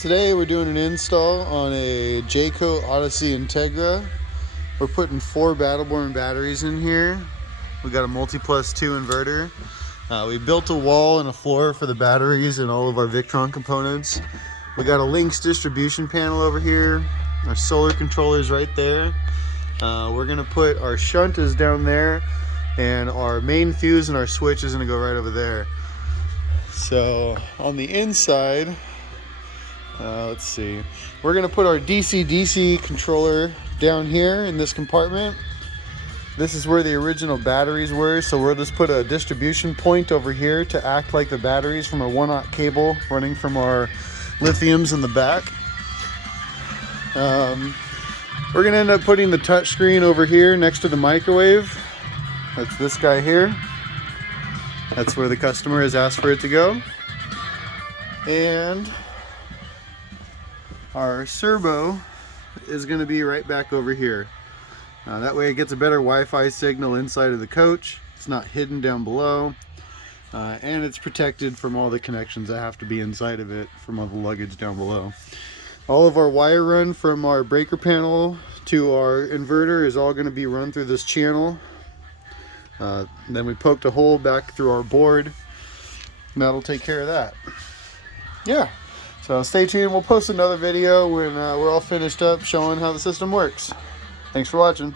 Today we're doing an install on a Jaco Odyssey Integra. We're putting 4 battleborn batteries in here. We got a multi-plus 2 inverter. We built a wall and a floor for the batteries and all of our Victron components. We got a Lynx distribution panel over here. Our solar controller's right there. We're gonna put our shunt is down there, and our main fuse and our switch is gonna go right over there. So on the inside, let's see, we're gonna put our DC-DC controller down here in this compartment. This is where the original batteries were, so we'll just put a distribution point over here to act like the batteries from a 1-aught cable running from our lithiums in the back. We're gonna end up putting the touch screen over here next to the microwave. That's this guy here. That's where the customer has asked for it to go. And our servo is going to be right back over here. That way it gets a better Wi-Fi signal inside of the coach. It's not hidden down below. And it's protected from all the connections that have to be inside of it from all the luggage down below. All of our wire run from our breaker panel to our inverter is all going to be run through this channel. Then we poked a hole back through our board, and that'll take care of that. Yeah, so stay tuned. We'll post another video when we're all finished up showing how the system works. Thanks for watching.